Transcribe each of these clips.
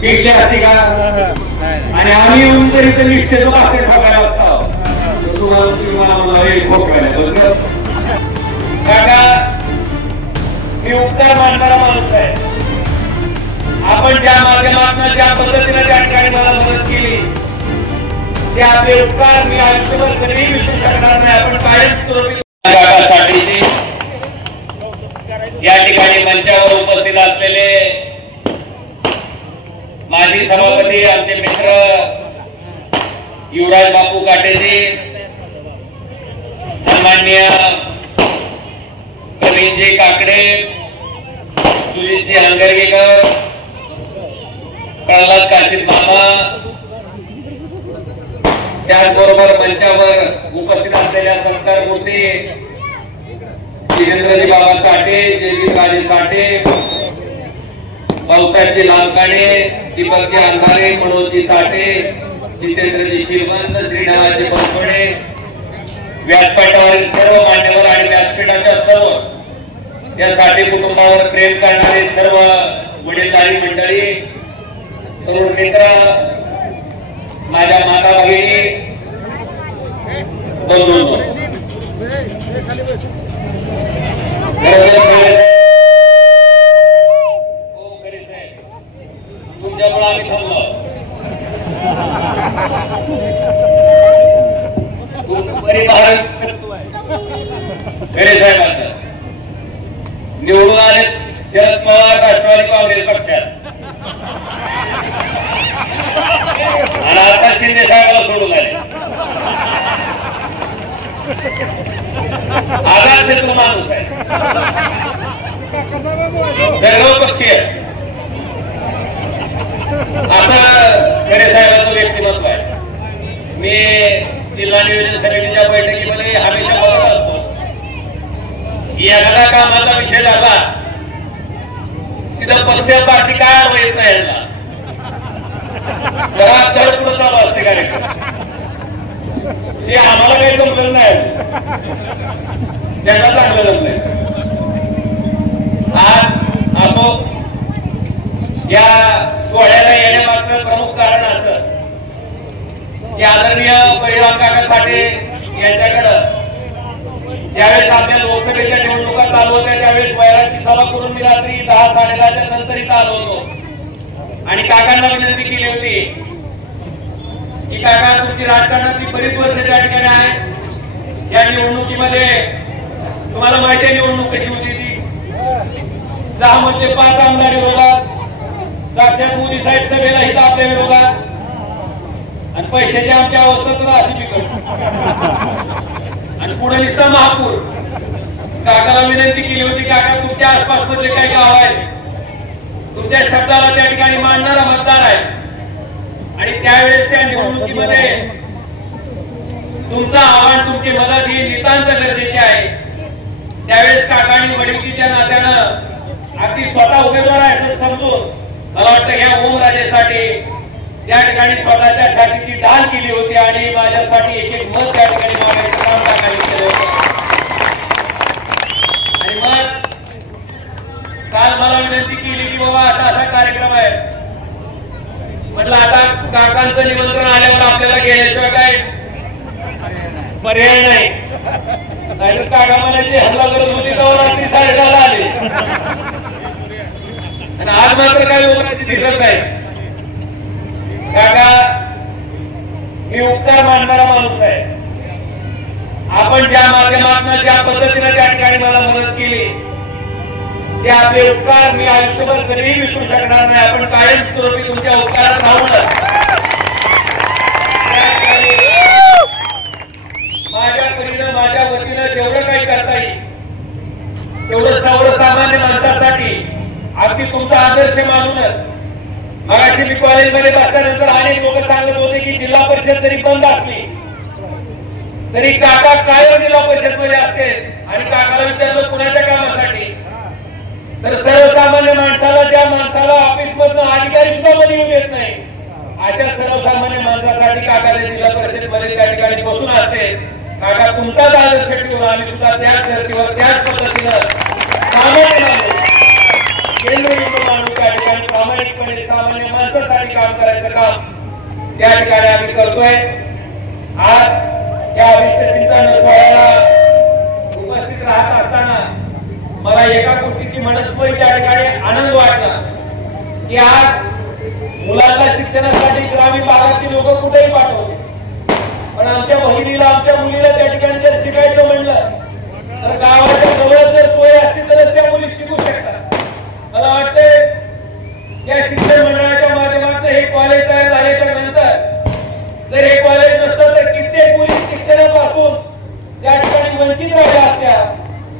टिकले असते का? आणि आम्ही येऊन जर इथं निष्ठेचं बास्केट ठोकायला असतो तर तुम्हाला म्हणाले ठोकायला बरोबर. काका मी उपकार मानणारा माणूस आहे. आपण ज्या माध्यमातून ज्या पद्धतीने त्या ठिकाणी मला मदत केली ते आपले उपकार मी आयुष्यभर कधीही विसरू शकणार नाही. आपण कायम काकासाठीची या ठिकाणी मंचावर उपस्थित असलेले माजी सभापती आमचे मित्र युवराज बापू काटेजी, सन्माननीय प्रवीणजी काकडे, सुजितजी हंगरगेकर, प्रल्हाद काशीद मामा, त्याचबरोबर मंचावर उपस्थित असलेल्या संस्कार मूर्ती जितेंद्रजी बाबा साठे, जयदीप राजे साठे, भाऊसाहेबजी लांबकाणे, दीपकजी अंधारे, मनोजजी साठे, जितेंद्रजी श्रीमंत, श्रीनिवासजी बनसोडे, व्यासपीठावरील सर्व मान्यवर आणि व्यासपीठाच्या सर्व या साठे कुटुंबावर प्रेम करणारे सर्व वडीलधारी मंडळी, तरुण मित्र, माझ्या माता भगिनी, बंधूंनो, तुमच्यामुळे आम्ही थांबलो. खरे साहेबांचं निवडून आले शरद पवार राष्ट्रवादी काँग्रेस पक्षात आणि आता शिंदे साहेबांना सोडून आले. आझाद शत्रू माणूस आहे, सर्वपक्षीय. आता खरे साहेबांचं व्यक्तिमत्व आहे. मी जिल्हा नियोजन समितीच्या बैठकीमध्ये हमेशा बोलत असतो की एखादा कामाचा विषय झाला तिथं पक्ष पार्टी काय अडवं येत नाही यांना जरा धड पुढे चालू असते कार्यक्रम. ते आम्हाला काही जमलं नाही, त्यांना चांगलं जमलंय. आज असो या सोहळ्याला येण्यामागचं प्रमुख कारण असं की आदरणीय बळीराम काका साठे यांच्याकडं ज्यावेळेस आपल्या लोकसभेच्या निवडणुका चालू होत्या त्यावेळेस वैराची सभा करून मी रात्री 10-10:30 नंतर इथं आलो होतो आणि काकांना विनंती केली होती की काका तुमची राजकारणातली बरीच वर्ष त्या ठिकाणी आहे. या निवडणुकीमध्ये तुम्हाला माहिती आहे निवडणूक कशी होती ती 6 मध्ये 5 आमदार विरोधात, साक्षात मोदी साहेब सभेला इथं आपल्या विरोधात आणि पैशाची आमची अवस्था तर अशी बिकट आणि पुढे निसता महापूर. काकाला विनंती केली होती काका तुमच्या आसपास मधले काही गाव आहे तुमच्या शब्दाला त्या ठिकाणी मानणारा मतदार आहे आणि त्यावेळेस त्या निवडणुकीमध्ये तुमचं आव्हान तुमची मदत ही नितांत गरजेची आहे. त्यावेळेस काकांनी वडिलकीच्या नात्यानं अगदी स्वतः उमेदवार आहे असं समजून मला वाटतं ह्या ओमराजेसाठी त्या ठिकाणी स्वतःच्या छातीची ढाल केली होती आणि माझ्यासाठी एक मत त्या ठिकाणी मागायचं काम काकांनी केलं होतं. आणि मग काल मला विनंती केली की बाबा आता असा कार्यक्रम आहे म्हटलं आता काकांचं निमंत्रण आल्यावर आपल्याला गेल्याशिवाय काय पर्याय नाही. नाहीतर काका म्हणायची हल्ला करत होती तेव्हा रात्री 10:30 आले आणि आज मात्र काय ओमराजे दिसत नाही. काका मी उपकार मानणारा माणूस आहे. आपण ज्या माध्यमातून ज्या पद्धतीने त्या ठिकाणी मला मदत केली ते आपले उपकार मी आयुष्यभर कधीही विसरू शकणार नाही. आपण कायम स्वरूपी तुमच्या उपकारात राहूनच माझ्या परीनं माझ्या वतीनं जेवढं काही करता येईल तेवढं सर्वसामान्य माणसासाठी अगदी तुमचा आदर्श मानूनच. मगाशी मी कॉलेजमध्ये बसल्यानंतर अनेक लोक सांगत होते की जिल्हा परिषद जरी बंद असली तरी काका काय जिल्हा परिषद मध्ये असते आणि काकाला विचारलं कुणाच्या कामासाठी तर सर्वसामान्य माणसाला ज्या माणसाला ऑफिस मधून अधिकारी सुद्धा मध्ये येऊ देत नाही अशा सर्वसामान्य माणसासाठी काकाने जिल्हा परिषद मध्ये त्या ठिकाणी बसून असते. काका तुमचाच आदर्श ठेवून आम्ही सुद्धा त्याच धर्तीवर त्याच पद्धतीनं सामान्य माणूस केंद्र माणूस त्या ठिकाणी समाजासाठी काम करायचं काम त्या ठिकाणी आम्ही करतोय। आज या अभिष्ट चिंतन सोहळ्याला उपस्थित राहत असताना मला एका गोष्टीची मनस्फूर्ती त्या ठिकाणी आनंद वाटला की आज मुलांना शिक्षणासाठी ग्रामीण भागातील लोक कुठेही पाठवते, पण आमच्या बहिणीला आमच्या मुलीला त्या ठिकाणी जर शिकायचं म्हणलं तर गावाच्या जवळ जर सोय असतील तरच त्या मुली शिकू शकतात। मला वाटतंय या शिक्षण मंडळाच्या माध्यमातून हे कॉलेज तयार झाल्याच्या नंतर जर हे कॉलेज नसतं तर कित्येक मुली शिक्षणापासून त्या ठिकाणी वंचित राहिल्या असत्या।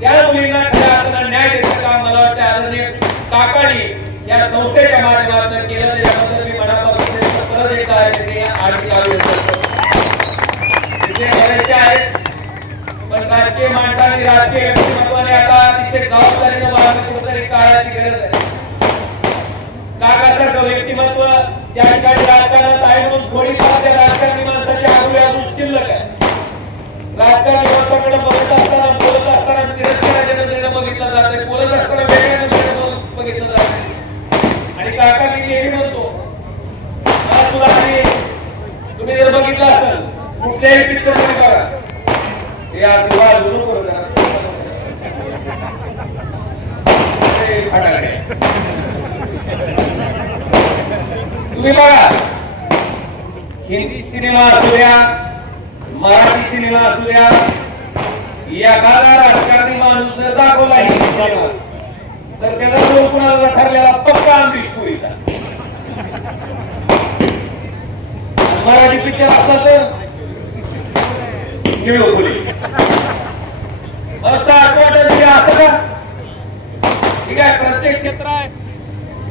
त्या मुलींना खऱ्या अर्थानं न्याय देण्याचं काम मला वाटतं आदरणीय काकांनी या संस्थेच्या माध्यमातून केलं, त्याच्याबद्दल मी मनापासून परत एकदा आहेत। पण राजकीय माणसाने राजकीय व्यक्तिमत्वाने आता अतिशय जबाबदारीनं वागणं कुठेतरी काळाची गरज आहे। काकासारखं व्यक्तिमत्व त्या ठिकाणी राजकारणात आहे म्हणून थोडीफार त्या राजकारणी माणसाची आगळी अजून शिल्लक आहे। राजकारणी माणसाकडे बघत असताना बोलत असताना तिरस्काराच्या नजरेनं बघितलं जाते, बोलत असताना वेगळ्या नजरेनं बघितलं जाते। आणि काका मी नेहमी म्हणतो तुला तुम्ही जर बघितलं असेल कुठल्याही पिक्चर मध्ये बघा हे आजोबा जुळून करू तुम्ही बघा हिंदी सिनेमा असू द्या, मराठी सिनेमा असू द्या, एखादा राजकारणी माणूस जर दाखवला हिंदी सिनेमा तर त्याचा जो कुणाला ठरलेला पक्का आमची होईल। मराठी पिक्चर असला तर निळू बोली असं आठवत असं का ठीक आहे। प्रत्येक क्षेत्र आहे,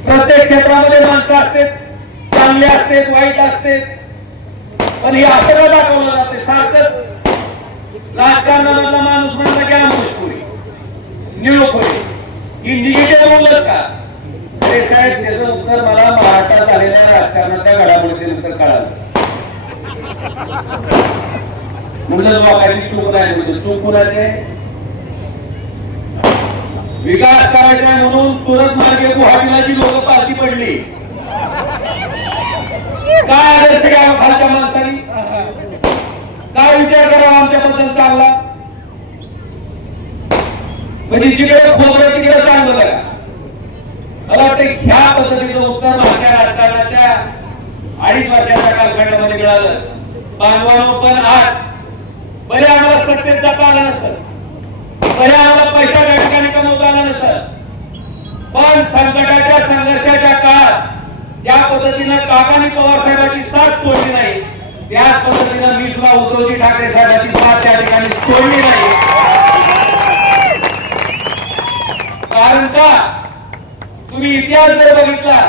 प्रत्येक क्षेत्रामध्ये माणसं असते, चांगले असते वाईट असते, पण हे असं दाखवलं जाते सारखंच राजकारणामधला माणूस म्हणला गेला मुस्कुरी निळोखोरी ही निगेटिव्ह बोलत का? अरे साहेब त्याचं उत्तर मला महाराष्ट्रात झालेल्या राजकारणाच्या घडामोडीच्या नंतर कळालं। म्हणलं लोकांची चूक नाही म्हणजे चूक कुणाची विकास करायचा म्हणून सुरत मार्गे गुवाहाटीला जी लोक पालखी पडली काय आदर्श घ्यावा खालच्या माणसांनी, काय विचार करावा आमच्याबद्दल चांगला, म्हणजे जिकडे खोबरं तिकडे चांगलं करा। मला वाटतं ह्या पद्धतीचं उत्तर माझ्या राजकारणाच्या 2.5 वर्षाच्या कालखंडामध्ये मिळालं। बांधवांनो पण आज बरे आम्हाला सत्तेत जाता आलं नसतं, बरे आम्हाला पैसा त्या ठिकाणी कमवता आला नसतं, पण संकटाच्या संघर्षाच्या काळात ज्या पद्धतीनं काकांनी पवार साहेबांची साथ सोडली नाही त्याच पद्धतीनं मी सुद्धा उद्धवजी ठाकरे साहेबांची साथ त्या ठिकाणी सोडली नाही। कारण का तुम्ही इतिहास जर बघितला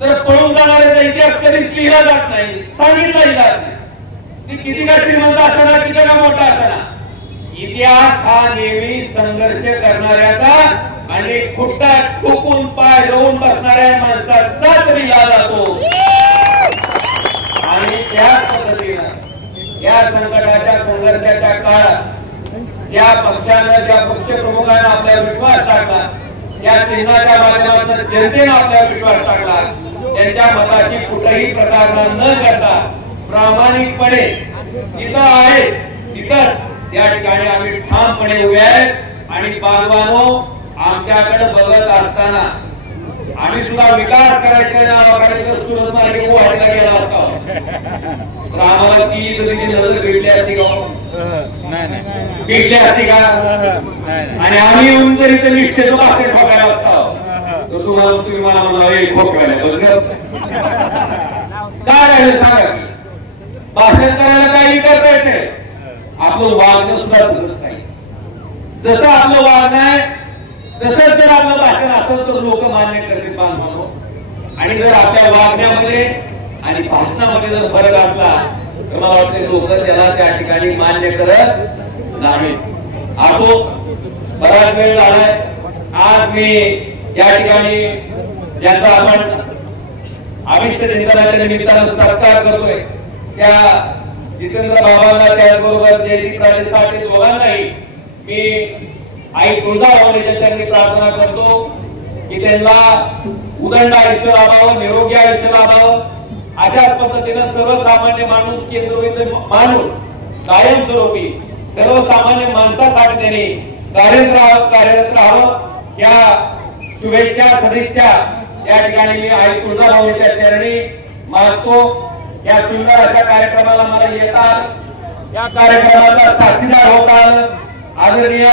तर पळून जाणाऱ्याचा इतिहास कधीच लिहिला जात नाही, सांगितलाही जात नाही। ती किती का श्रीमंत असताना किती का मोठा असताना इतिहास हा नेहमी संघर्ष करणाऱ्याचा आणि खुट्टा ठोकून पाय रोवून बसणाऱ्या माणसाचाच लिहिला जातो। आणि त्याच पद्धतीनं या संकटाच्या संघर्षाच्या काळात ज्या पक्षानं ज्या पक्षप्रमुखांना आपल्यावर विश्वास टाकला, त्या चिन्हाच्या माध्यमातून जनतेनं आपल्यावर विश्वास टाकला, त्यांच्या मताची कुठेही प्रतारणा न करता प्रामाणिकपणे जिथं आहे तिथंच त्या ठिकाणी आम्ही ठामपणे उभे आहेत। आणि बांधवांनो आमच्याकडे बघत असताना आम्ही सुद्धा विकास करायच्या नावाकडे जर सुरत मार्गे गुवाहाटीला गेला असता तर आम्हाला ती तिची नजर भेटली असती का? भेटली असती का? आणि आम्ही येऊन जर इथे निष्ठेचं भाषण ठोकायला असता तर तुम्ही मला म्हणला खोकवायला बस काय राहिलं सांगा की भाषण करायला काही करता येते, आपलं वागणं सुद्धा तसंच नाही। जसं आपलं वागणं आहे तसंच जर आपलं भाषण असेल तर लोक मान्य करतील बांधवांनो। आणि जर आपल्या वागण्यामध्ये आणि भाषणामध्ये जर फरक असला तर मला वाटते लोक त्याला त्या ठिकाणी मान्य करत नाही। असो बराच वेळ झालाय, आज मी या ठिकाणी ज्याचा आपण अभिष्ट चिंतनाच्या निमित्तानं सत्कार करतोय त्या जितेंद्र बाबांना त्याचबरोबर जयदीप राजे साठे दोघांनाही मी आई तुळजाभवानीच्या चरणी प्रार्थना करतो की त्यांना उदंड आयुष्य लाभावं, निरोगी आयुष्य लाभावं, अशा पद्धतीनं सर्वसामान्य माणूस केंद्रबिंदू मानून कायमस्वरूपी सर्वसामान्य माणसासाठी त्यांनी कार्यरत राहावं या शुभेच्छा सदिच्छा या ठिकाणी मी आई तुळजाभवानीच्या चरणी मागतो। या सुंदर अशा कार्यक्रमाला मला येतात, या कार्यक्रमाचा साक्षीदार होतात आदरणीय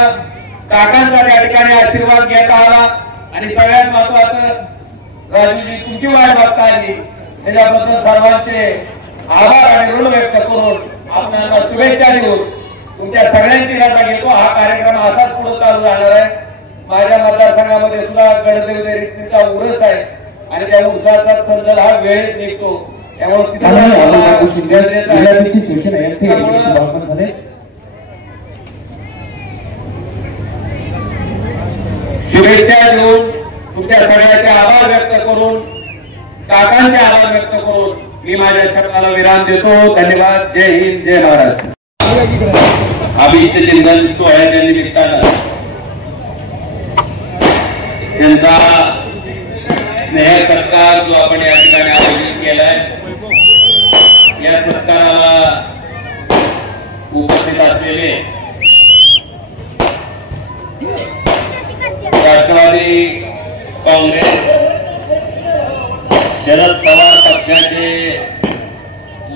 काकांचा त्या ठिकाणी आशीर्वाद घेता आला आणि सगळ्यात महत्वाचं राजूजी तुमची वाट बघता आली त्याच्याबद्दल सर्वांचे आभार आणि ऋण व्यक्त करून आपल्याला शुभेच्छा देऊन तुमच्या सगळ्यांची रजा घेतो। हा कार्यक्रम असाच पुढे चालू राहणार आहे। माझ्या मतदारसंघामध्ये सुद्धा गणदेवते रीतीचा उरस आहे आणि त्या उरसाचा संदल हा वेळेत निघतो, त्यामुळे शुभेच्छा देऊन तुमच्या सगळ्यांचे आभार व्यक्त करून काकांचे आभार व्यक्त करून मी माझ्या शब्दाला विराम देतो। धन्यवाद। जय हिंद, जय महाराष्ट्र। अभिषेक चिंतन सोहळ्याच्या निमित्तानं त्यांचा स्नेह सत्कार जो आपण या ठिकाणी आयोजित केलाय, या सत्काराला उपस्थित असलेले राष्ट्रवादी काँग्रेस शरद पवार पक्षाचे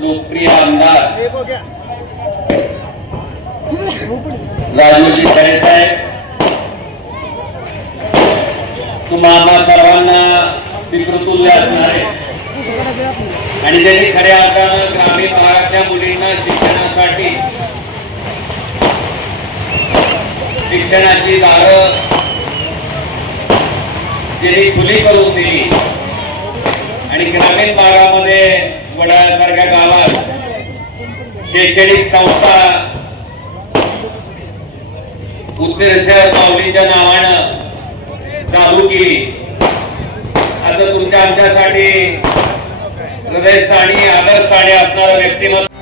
लोकप्रिय आमदार राजूजी खरे साहेब, तुम्हाला सर्वांना पितृतुल्य असणारे आणि ज्यांनी खऱ्या अर्थानं ग्रामीण भागातल्या मुलींना शिक्षणासाठी शिक्षणाची दारं ज्यांनी खुली करून दिली आणि ग्रामीण भागामध्ये वडाळ्यासारख्या गावात शैक्षणिक संस्था उत्कर्ष माऊलीच्या नावानं चालू केली, असं तुमच्या आमच्यासाठी हृदयस्थानी आदरस्थानी असणारं व्यक्तिमत्व